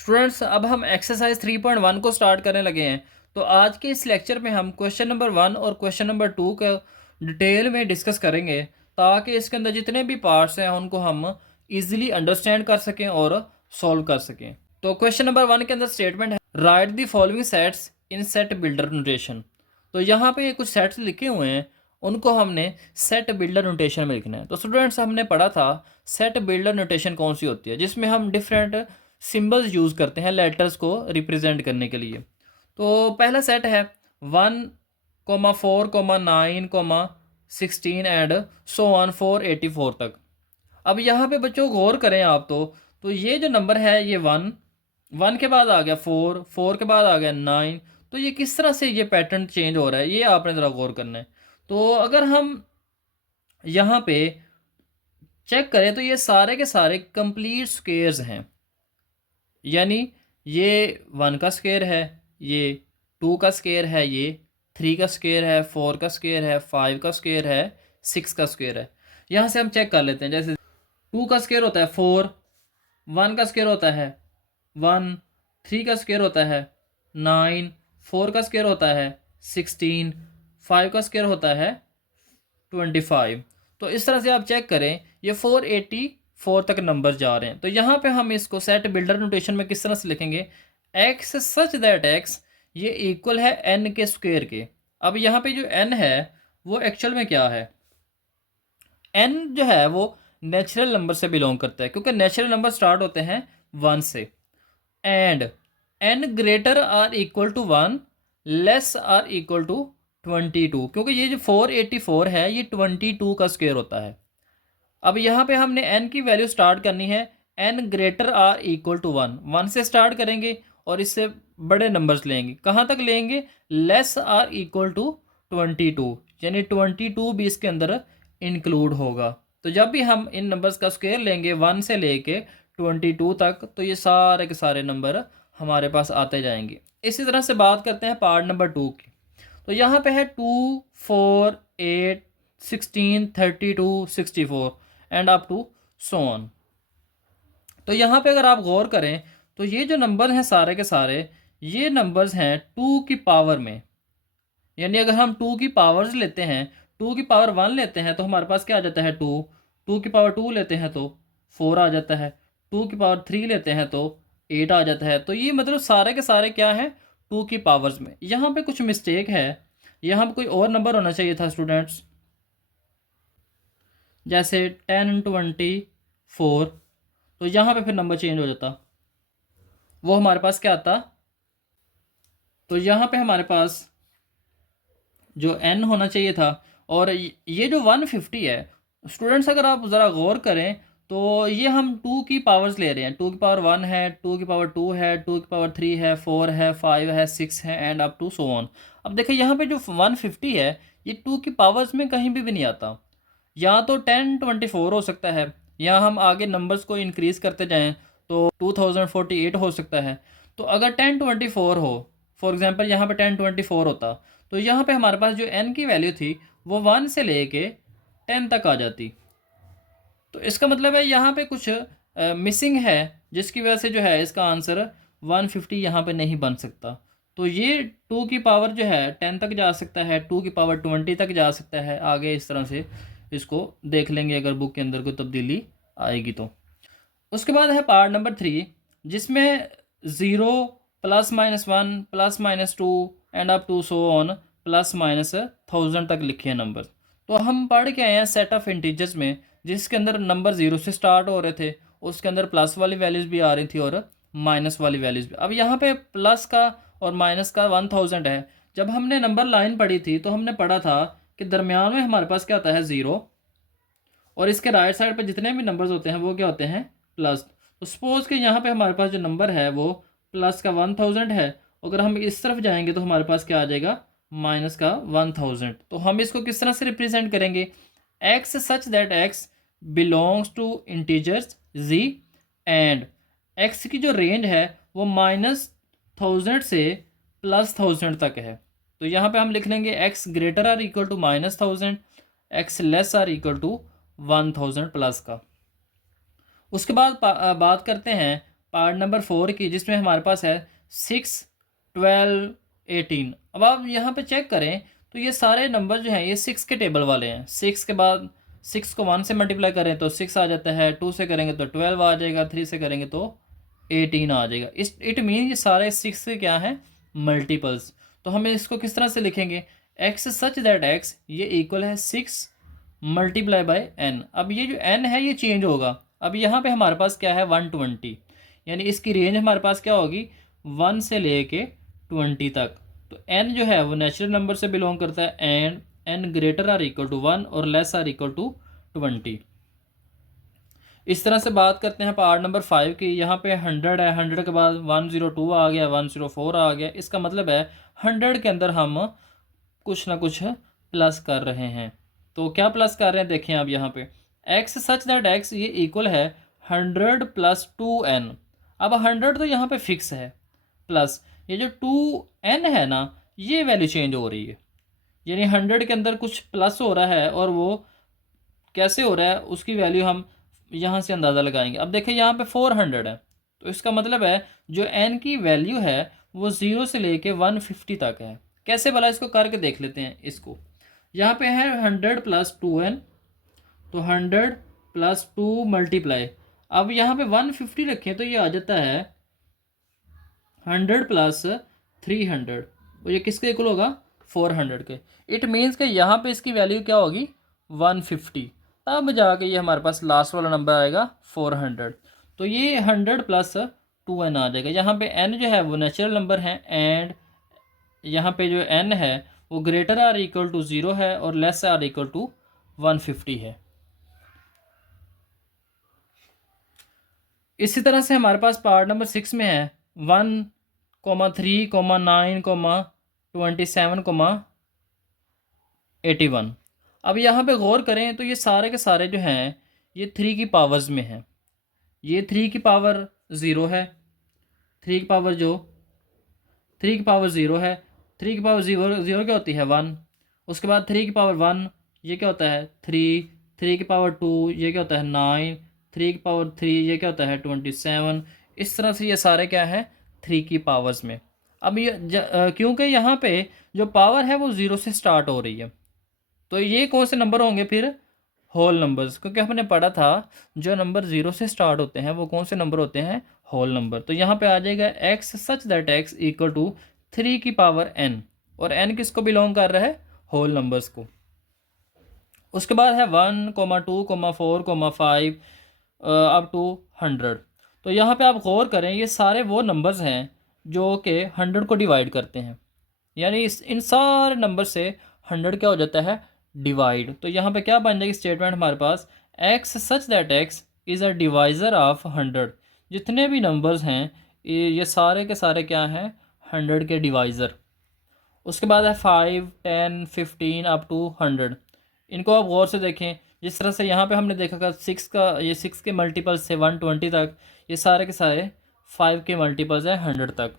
Students, अब हम exercise 3.1 को स्टार्ट करने लगे हैं। तो आज के इस लेक्चर में हम क्वेश्चन नंबर 1 और क्वेश्चन नंबर 2 का डिटेल में डिस्कस करेंगे, ताकि इसके अंदर जितने भी पार्ट्स हैं उनको हम इजीली अंडरस्टैंड कर सकें और सॉल्व कर सकें। तो क्वेश्चन नंबर 1 के अंदर स्टेटमेंट है, right the following sets in set builder notation. तो यहाँ पे कुछ सेट्स लिखे हुए हैं, उनको हमने सेट बिल्डर नोटेशन में लिखना है। तो स्टूडेंट्स, हमने पढ़ा था सेट बिल्डर नोटेशन कौन सी होती है, जिसमें हम डिफरेंट सिंबल्स यूज़ करते हैं लेटर्स को रिप्रेजेंट करने के लिए। तो पहला सेट है 1,4,9,16 एंड सो ऑन 484 तक। अब यहाँ पे बच्चों गौर करें आप, तो ये जो नंबर है ये 1 के बाद आ गया 4 के बाद आ गया 9। तो ये किस तरह से ये पैटर्न चेंज हो रहा है, ये आपने ज़रा गौर करना है। तो अगर हम यहाँ पे चेक करें तो ये सारे के सारे कंप्लीट स्क्वेयर्स हैं, यानी ये 1 का स्क्वायर है, ये 2 का स्क्वायर है, ये 3 का स्क्वायर है, 4 का स्क्वायर है, 5 का स्क्वायर है, 6 का स्क्वायर है। यहाँ से हम चेक कर लेते हैं। जैसे 2 का स्क्वायर होता है 4, 1 का स्क्वायर होता है 1, 3 का स्क्वायर होता है 9, 4 का स्क्वायर होता है 16, 5 का स्क्वायर होता है 25। तो इस तरह से आप चेक करें, ये 484 तक नंबर जा रहे हैं। तो यहाँ पे हम इसको सेट बिल्डर नोटेशन में किस तरह से लिखेंगे, एक्स सच दैट एक्स ये इक्वल है एन के स्क्वायर के। अब यहाँ पे जो एन है वो एक्चुअल में क्या है, एन जो है वो नेचुरल नंबर से बिलोंग करता है, क्योंकि नेचुरल नंबर स्टार्ट होते हैं 1 से। And N greater or equal to 1 less or equal to 22, क्योंकि ये जो 484 है ये 22 का स्क्वायर होता है। अब यहाँ पे हमने n की वैल्यू स्टार्ट करनी है, n greater or equal to 1 से स्टार्ट करेंगे और इससे बड़े नंबर्स लेंगे। कहाँ तक लेंगे, लेस आर इक्वल टू 22, यानी 22 भी इसके अंदर इंक्लूड होगा। तो जब भी हम इन नंबर्स का स्क्वायर लेंगे 1 से लेके 22 तक, तो ये सारे के सारे नंबर हमारे पास आते जाएंगे। इसी तरह से बात करते हैं पार्ट नंबर 2 की। तो यहाँ पे है 2, 4, 8, 16, 32, 64 and up to so on. तो यहाँ पे अगर आप गौर करें तो ये जो नंबर हैं सारे के सारे, ये नंबर्स हैं 2 की पावर में। यानी अगर हम 2 की पावर्स लेते हैं, 2 की पावर 1 लेते हैं तो हमारे पास क्या आ जाता है 2, 2 की पावर 2 लेते हैं तो 4 आ जाता है, 2 की पावर 3 लेते हैं तो 8 आ जाता है। तो ये मतलब सारे के सारे क्या हैं, 2 की पावर्स में। यहाँ पे कुछ मिस्टेक है, यहाँ पे कोई और नंबर होना चाहिए था स्टूडेंट्स, जैसे 10, 24। तो यहाँ पे फिर नंबर चेंज हो जाता, वो हमारे पास क्या आता। तो यहाँ पे हमारे पास जो n होना चाहिए था, और ये जो 150 है स्टूडेंट्स, अगर आप ज़रा गौर करें तो ये हम 2 की पावर्स ले रहे हैं। 2 की पावर 1 है, 2 की पावर 2 है, 2 की पावर 3 है, 4 है, 5 है, 6 है and up to so on. अब देखिए यहाँ पे जो 150 है ये 2 की पावर्स में कहीं भी नहीं आता। या तो 10, 24 हो सकता है, या हम आगे नंबर्स को इंक्रीज़ करते जाएं तो 2048 हो सकता है। तो अगर 1024 हो, फॉर एग्जांपल यहाँ पे 1024 होता, तो यहाँ पे हमारे पास जो n की वैल्यू थी वो 1 से लेके 10 तक आ जाती। तो इसका मतलब है यहाँ पे कुछ मिसिंग है, जिसकी वजह से जो है इसका आंसर 150 यहाँ पे नहीं बन सकता। तो ये 2 की पावर जो है 10 तक जा सकता है, 2 की पावर 20 तक जा सकता है। आगे इस तरह से इसको देख लेंगे अगर बुक के अंदर कोई तब्दीली आएगी तो। उसके बाद है पार्ट नंबर 3, जिसमें 0, +-1, +-2 and up to so on +-1000 तक लिखे हैं नंबर। तो हम पढ़ के आए हैं सेट ऑफ इंटीजर्स में, जिसके अंदर नंबर 0 से स्टार्ट हो रहे थे, उसके अंदर प्लस वाली वैल्यूज़ भी आ रही थी और माइनस वाली वैल्यूज़ भी। अब यहाँ पे प्लस का और माइनस का 1000 है। जब हमने नंबर लाइन पढ़ी थी तो हमने पढ़ा था कि दरमियान में हमारे पास क्या होता है 0, और इसके राइट साइड पे जितने भी नंबर्स होते हैं वो क्या होते हैं प्लस। तो सपोज कि यहाँ पे हमारे पास जो नंबर है वो प्लस का 1000 है, अगर हम इस तरफ जाएंगे तो हमारे पास क्या आ जाएगा, माइनस का 1000। तो हम इसको किस तरह से रिप्रेजेंट करेंगे, X such that X belongs to integers z, and X की जो रेंज है वो -1000 से +1000 तक है। तो यहाँ पे हम लिख लेंगे X greater or equal to -1000, X less or equal to 1000 plus का। उसके बाद बात करते हैं पार्ट नंबर 4 की, जिसमें हमारे पास है 6, 12, 18। अब आप यहाँ पे चेक करें तो ये सारे नंबर जो हैं ये 6 के टेबल वाले हैं। 6 के बाद 6 को 1 से मल्टीप्लाई करें तो 6 आ जाता है, 2 से करेंगे तो 12 आ जाएगा, 3 से करेंगे तो 18 आ जाएगा। इस इट मीन ये सारे 6 के क्या हैं, मल्टीपल्स। तो हमें इसको किस तरह से लिखेंगे, एक्स सच दैट एक्स ये इक्वल है 6 मल्टीप्लाई बाय एन। अब ये जो एन है ये चेंज होगा। अब यहाँ पे हमारे पास क्या है 120, यानी इसकी रेंज हमारे पास क्या होगी 1 से लेके 20 तक। तो एन जो है वो नेचुरल नंबर से बिलोंग करता है and N greater or equal to 1 और लेस आर इक्वल टू 20। इस तरह से बात करते हैं पार्ट नंबर 5 की। यहाँ पे 100 है, 100 के बाद 102 आ गया, 104 आ गया। इसका मतलब है 100 के अंदर हम कुछ ना कुछ प्लस कर रहे हैं। तो क्या प्लस कर रहे हैं देखें आप यहाँ पे, एक्स सच दैट एक्स ये इक्वल है 100 प्लस 2n। अब 100 तो यहाँ पे फिक्स है, प्लस ये जो 2n है ना ये वैल्यू चेंज हो रही है, यानी 100 के अंदर कुछ प्लस हो रहा है और वो कैसे हो रहा है उसकी वैल्यू हम यहाँ से अंदाज़ा लगाएंगे। अब देखिए यहाँ पे 400 है, तो इसका मतलब है जो n की वैल्यू है वो 0 से लेके 150 तक है। कैसे भला इसको करके देख लेते हैं। इसको यहाँ पे है 100 प्लस 2n, तो 100 प्लस 2 मल्टीप्लाई, अब यहाँ पे 150 रखें तो ये आ जाता है 100 प्लस 300, और ये किसके इक्वल होगा 400 के। इट मीन्स कि यहाँ पे इसकी वैल्यू क्या होगी 150, तब जाके ये हमारे पास लास्ट वाला नंबर आएगा 400। तो ये 100 प्लस 2n आ जाएगा। यहाँ पे n जो है वो नेचुरल नंबर है एंड यहाँ पे जो n है वो ग्रेटर आर इक्वल टू 0 है और लेस आर इक्वल टू 150 है। इसी तरह से हमारे पास पार्ट नंबर 6 में है 1, 3, 9, 27, 81। अब यहाँ पे गौर करें तो ये सारे के सारे जो हैं ये 3 की पावर्स में हैं। ये 3 की पावर 0 है, 3 की पावर 0 है, 3 की पावर 0 क्या होती है 1। उसके बाद 3 की पावर 1 ये क्या होता है 3, 3 की पावर 2 ये क्या होता है 9, 3 की पावर 3 ये क्या होता है 27। इस तरह से ये सारे क्या है 3 की पावर्स में। अब ये क्योंकि यहाँ पे जो पावर है वो 0 से स्टार्ट हो रही है, तो ये कौन से नंबर होंगे फिर होल नंबर्स, क्योंकि हमने पढ़ा था जो नंबर 0 से स्टार्ट होते हैं वो कौन से नंबर होते हैं होल नंबर। तो यहाँ पे आ जाएगा X such that X equal to 3 की पावर n, और n किसको बिलोंग कर रहा है होल नंबर्स को। उसके बाद है 1, 2, 4, 5 अप टू 100। तो यहाँ पे आप गौर करें ये सारे वो नंबर्स हैं जो कि 100 को डिवाइड करते हैं, यानी इन सारे नंबर से 100 क्या हो जाता है डिवाइड। तो यहाँ पे क्या बन जाएगी स्टेटमेंट हमारे पास, x such that x is a divisor of 100। जितने भी नंबर्स हैं ये सारे के सारे क्या हैं 100 के डिवाइज़र। उसके बाद है 5, 10, 15 अप टू 100। इनको आप गौर से देखें, जिस तरह से यहाँ पे हमने देखा था 6 का, ये 6 के मल्टीपल्स से 120 तक, ये सारे के सारे 5 के मल्टीपल्स हैं 100 तक।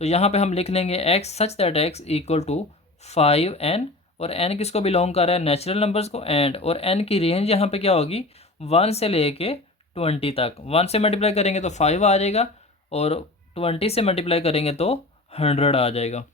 तो यहाँ पे हम लिख लेंगे X such that X equal to 5n, और n किसको बिलोंग कर रहा है नेचुरल नंबर्स को, एंड और n की रेंज यहाँ पे क्या होगी 1 से लेके 20 तक। 1 से मल्टीप्लाई करेंगे तो 5 आ जाएगा और 20 से मल्टीप्लाई करेंगे तो 100 आ जाएगा।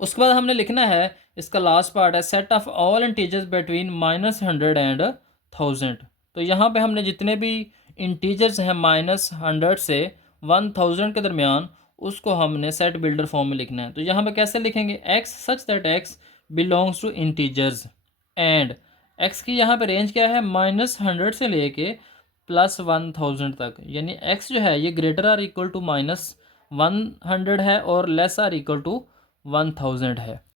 उसके बाद हमने लिखना है इसका लास्ट पार्ट है set of all integers between -100 and 1000। तो यहाँ पे हमने जितने भी इंटीजर्स हैं -100 से 1000 के दरमियान उसको हमने सेट बिल्डर फॉर्म में लिखना है। तो यहाँ पे कैसे लिखेंगे, X such that X belongs to integers and X की यहाँ पे रेंज क्या है -100 से लेके +1000 तक, यानी एक्स जो है ये ग्रेटर आर इक्वल टू -100 है और लेस आर इक्वल टू 1000 है।